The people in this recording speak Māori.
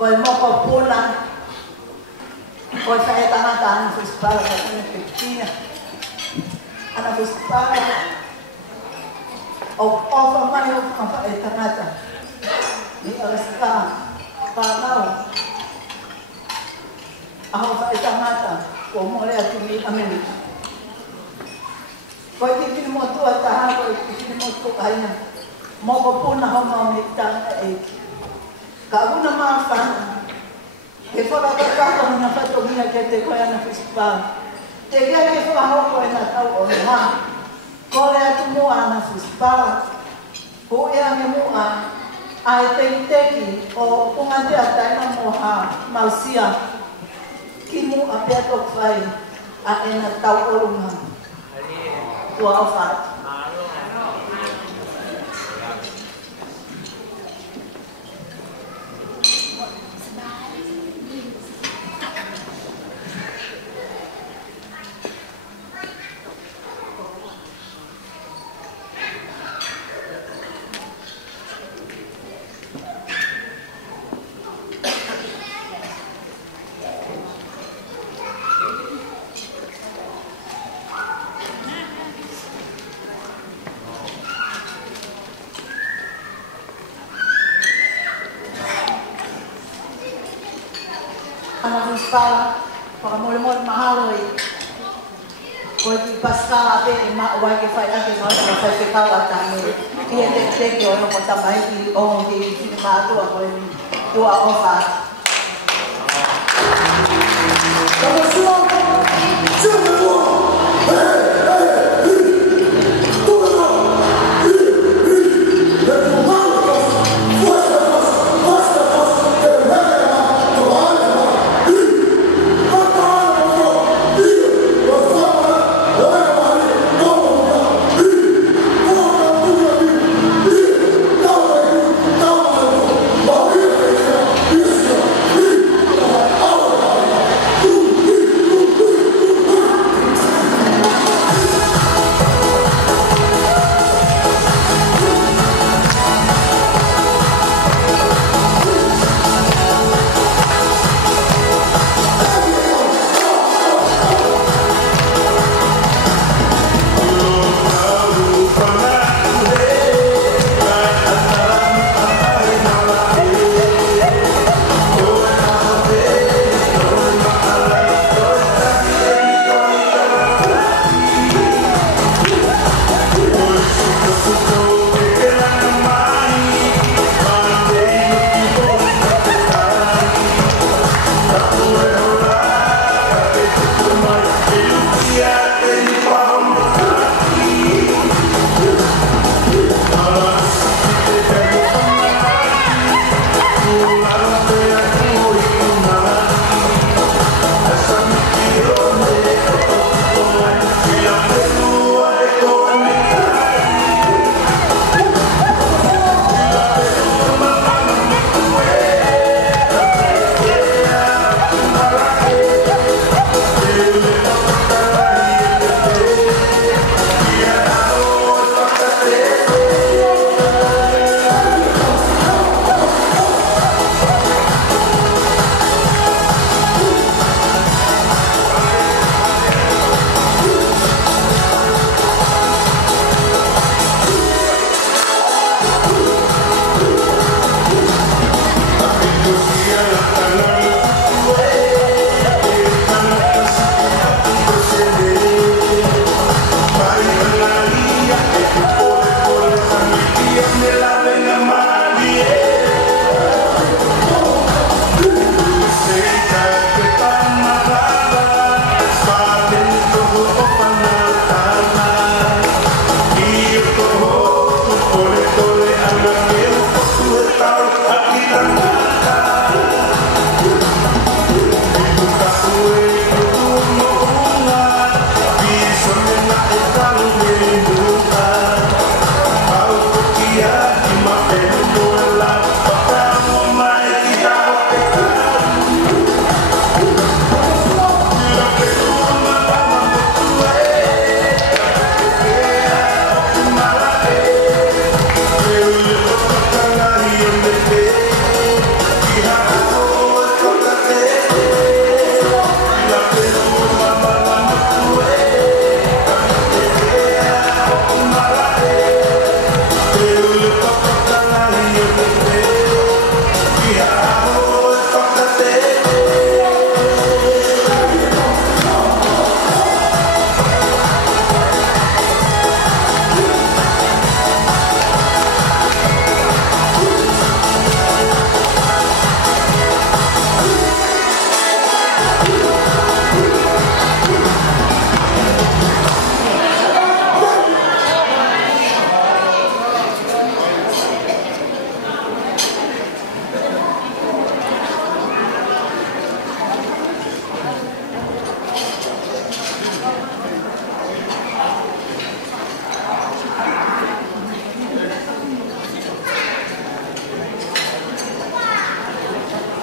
koe moko puna, koe whae tangata ana whispara ka tane pekia, ana whispara, o ofa mai o whae tangata, ni alaska, whanau, aho whae tangata, ko morea tumi Amerika. Koe ki tini mo tua taha, koe ki tini mo tua aina, moko puna ho mau me tanga eki. Ka una maa whana, he whakakaka huna whatomia ke te koe ana whispara. Te kia ke whahoko e na tau o ha, kore atu mua ana whispara, ho ea me mua, a e teki teki o pungatea taina mo ha mausia, ki mua pia tok whai, a e na tau orunga. Tua au whai. Ana whispara, whakamore mahalo i koe ki paskala pe i maa wai ke whai ake maa ke whai ke kau atane ki e te teke o noko tamai ki o ki whini mātua koe ni tua ofa. Tama sua, tuma tua!